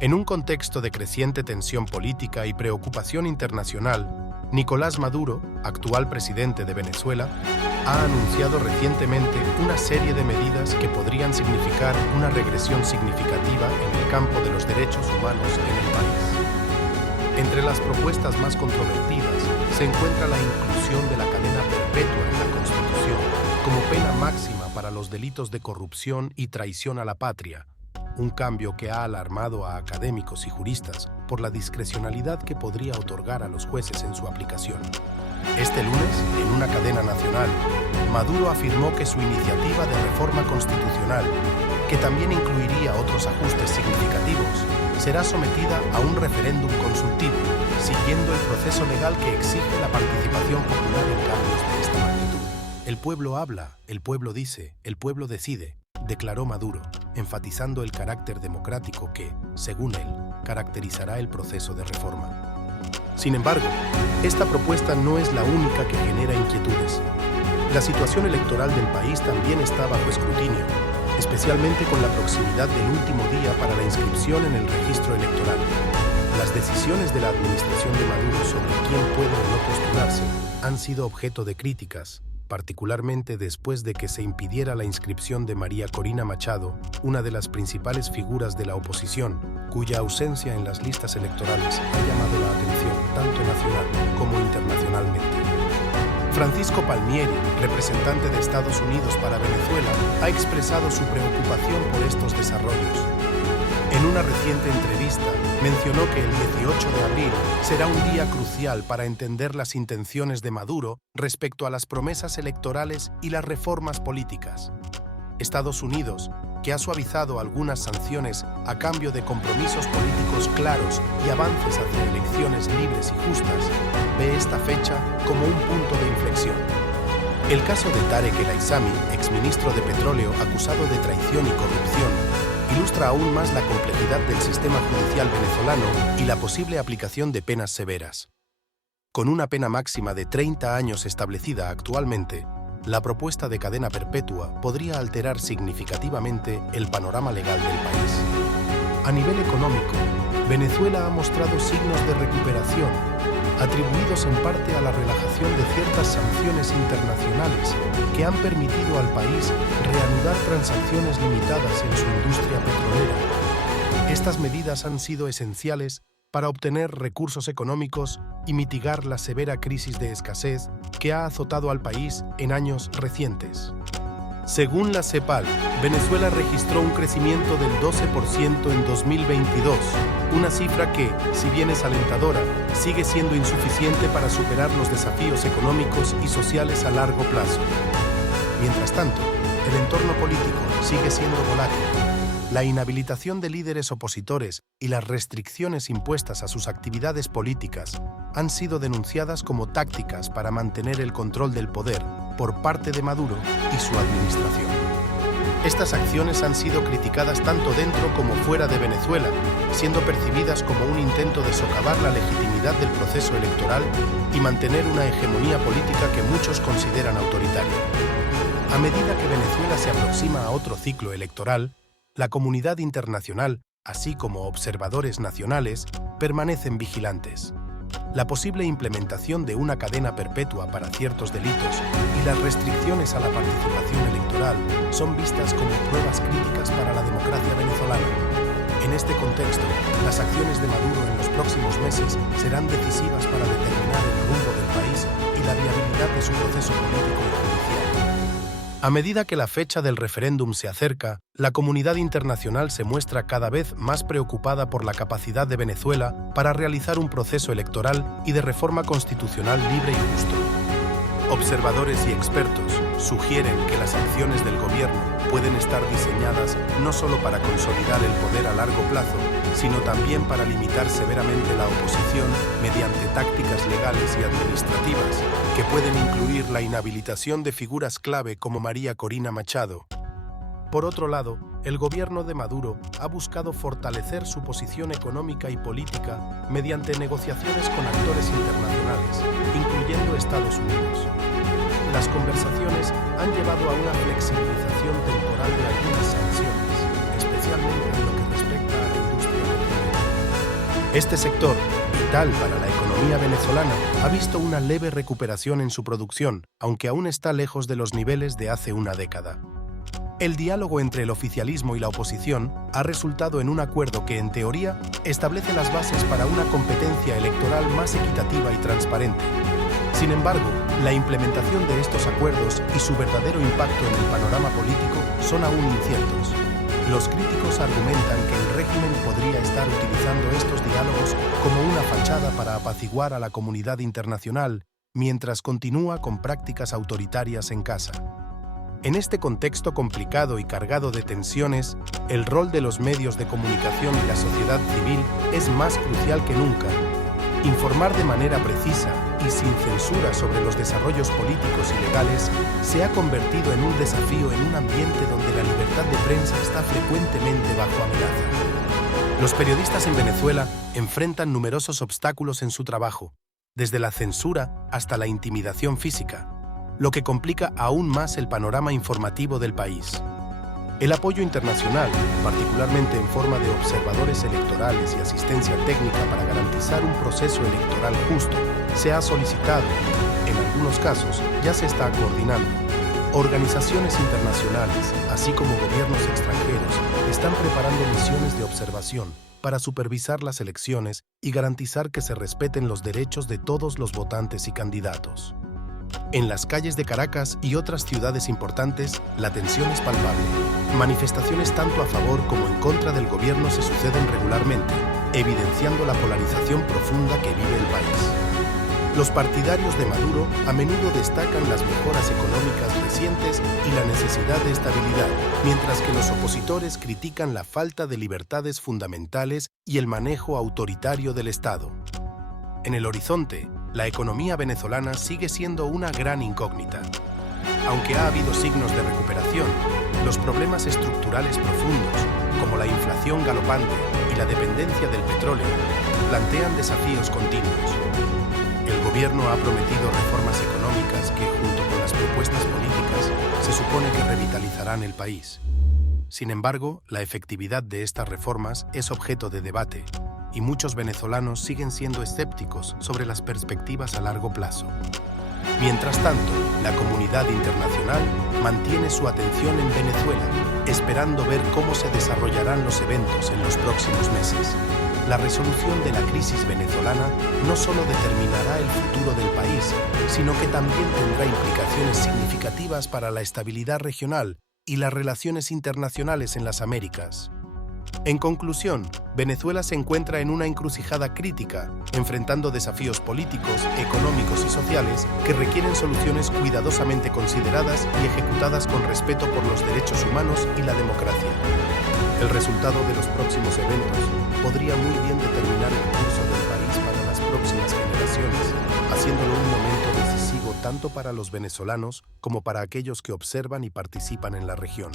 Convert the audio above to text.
En un contexto de creciente tensión política y preocupación internacional, Nicolás Maduro, actual presidente de Venezuela, ha anunciado recientemente una serie de medidas que podrían significar una regresión significativa en el campo de los derechos humanos en el país. Entre las propuestas más controvertidas se encuentra la inclusión de la cadena perpetua en la Constitución como pena máxima para los delitos de corrupción y traición a la patria, un cambio que ha alarmado a académicos y juristas por la discrecionalidad que podría otorgar a los jueces en su aplicación. Este lunes, en una cadena nacional, Maduro afirmó que su iniciativa de reforma constitucional, que también incluiría otros ajustes significativos, será sometida a un referéndum consultivo, siguiendo el proceso legal que exige la participación popular en cambios de esta magnitud. El pueblo habla, el pueblo dice, el pueblo decide, declaró Maduro, enfatizando el carácter democrático que, según él, caracterizará el proceso de reforma. Sin embargo, esta propuesta no es la única que genera inquietudes. La situación electoral del país también está bajo escrutinio, especialmente con la proximidad del último día para la inscripción en el registro electoral. Las decisiones de la administración de Maduro sobre quién puede o no postularse han sido objeto de críticas, particularmente después de que se impidiera la inscripción de María Corina Machado, una de las principales figuras de la oposición, cuya ausencia en las listas electorales ha llamado la atención tanto nacional como internacionalmente. Francisco Palmieri, representante de Estados Unidos para Venezuela, ha expresado su preocupación por estos desarrollos. En una reciente entrevista, mencionó que el 18 de abril será un día crucial para entender las intenciones de Maduro respecto a las promesas electorales y las reformas políticas. Estados Unidos, que ha suavizado algunas sanciones a cambio de compromisos políticos claros y avances hacia elecciones libres y justas, ve esta fecha como un punto de inflexión. El caso de Tarek El Aissami, exministro de Petróleo acusado de traición y corrupción, ilustra aún más la complejidad del sistema judicial venezolano y la posible aplicación de penas severas. Con una pena máxima de 30 años establecida actualmente, la propuesta de cadena perpetua podría alterar significativamente el panorama legal del país. A nivel económico, Venezuela ha mostrado signos de recuperación, atribuidos en parte a la relajación de ciertas sanciones internacionales que han permitido al país reanudar transacciones limitadas en su industria petrolera. Estas medidas han sido esenciales para obtener recursos económicos y mitigar la severa crisis de escasez que ha azotado al país en años recientes. Según la CEPAL, Venezuela registró un crecimiento del 12% en 2022, una cifra que, si bien es alentadora, sigue siendo insuficiente para superar los desafíos económicos y sociales a largo plazo. Mientras tanto, el entorno político sigue siendo volátil. La inhabilitación de líderes opositores y las restricciones impuestas a sus actividades políticas han sido denunciadas como tácticas para mantener el control del poder por parte de Maduro y su administración. Estas acciones han sido criticadas tanto dentro como fuera de Venezuela, siendo percibidas como un intento de socavar la legitimidad del proceso electoral y mantener una hegemonía política que muchos consideran autoritaria. A medida que Venezuela se aproxima a otro ciclo electoral, la comunidad internacional, así como observadores nacionales, permanecen vigilantes. La posible implementación de una cadena perpetua para ciertos delitos y las restricciones a la participación electoral son vistas como pruebas críticas para la democracia venezolana. En este contexto, las acciones de Maduro en los próximos meses serán decisivas para determinar el rumbo del país y la viabilidad de su proceso político y judicial. A medida que la fecha del referéndum se acerca, la comunidad internacional se muestra cada vez más preocupada por la capacidad de Venezuela para realizar un proceso electoral y de reforma constitucional libre y justo. Observadores y expertos sugieren que las acciones del gobierno pueden estar diseñadas no solo para consolidar el poder a largo plazo, sino también para limitar severamente la oposición mediante tácticas legales y administrativas que pueden incluir la inhabilitación de figuras clave como María Corina Machado. Por otro lado, el gobierno de Maduro ha buscado fortalecer su posición económica y política mediante negociaciones con actores internacionales, incluyendo Estados Unidos. Las conversaciones han llevado a una flexibilización temporal de algunas sanciones, especialmente en lo que respecta a la industria petrolera. Este sector, vital para la economía venezolana, ha visto una leve recuperación en su producción, aunque aún está lejos de los niveles de hace una década. El diálogo entre el oficialismo y la oposición ha resultado en un acuerdo que, en teoría, establece las bases para una competencia electoral más equitativa y transparente. Sin embargo, la implementación de estos acuerdos y su verdadero impacto en el panorama político son aún inciertos. Los críticos argumentan que el régimen podría estar utilizando estos diálogos como una fachada para apaciguar a la comunidad internacional mientras continúa con prácticas autoritarias en casa. En este contexto complicado y cargado de tensiones, el rol de los medios de comunicación y la sociedad civil es más crucial que nunca. Informar de manera precisa y sin censura sobre los desarrollos políticos y legales se ha convertido en un desafío en un ambiente donde la libertad de prensa está frecuentemente bajo amenaza. Los periodistas en Venezuela enfrentan numerosos obstáculos en su trabajo, desde la censura hasta la intimidación física, lo que complica aún más el panorama informativo del país. El apoyo internacional, particularmente en forma de observadores electorales y asistencia técnica para garantizar un proceso electoral justo, se ha solicitado y, en algunos casos, ya se está coordinando. Organizaciones internacionales, así como gobiernos extranjeros, están preparando misiones de observación para supervisar las elecciones y garantizar que se respeten los derechos de todos los votantes y candidatos. En las calles de Caracas y otras ciudades importantes, la tensión es palpable. Manifestaciones tanto a favor como en contra del gobierno se suceden regularmente, evidenciando la polarización profunda que vive el país. Los partidarios de Maduro a menudo destacan las mejoras económicas recientes y la necesidad de estabilidad, mientras que los opositores critican la falta de libertades fundamentales y el manejo autoritario del Estado. En el horizonte, la economía venezolana sigue siendo una gran incógnita. Aunque ha habido signos de recuperación, los problemas estructurales profundos, como la inflación galopante y la dependencia del petróleo, plantean desafíos continuos. El gobierno ha prometido reformas económicas que, junto con las propuestas políticas, se supone que revitalizarán el país. Sin embargo, la efectividad de estas reformas es objeto de debate, y muchos venezolanos siguen siendo escépticos sobre las perspectivas a largo plazo. Mientras tanto, la comunidad internacional mantiene su atención en Venezuela, esperando ver cómo se desarrollarán los eventos en los próximos meses. La resolución de la crisis venezolana no solo determinará el futuro del país, sino que también tendrá implicaciones significativas para la estabilidad regional y las relaciones internacionales en las Américas. En conclusión, Venezuela se encuentra en una encrucijada crítica, enfrentando desafíos políticos, económicos y sociales que requieren soluciones cuidadosamente consideradas y ejecutadas con respeto por los derechos humanos y la democracia. El resultado de los próximos eventos podría muy bien determinar el curso del país para las próximas generaciones, haciéndolo un momento decisivo tanto para los venezolanos como para aquellos que observan y participan en la región.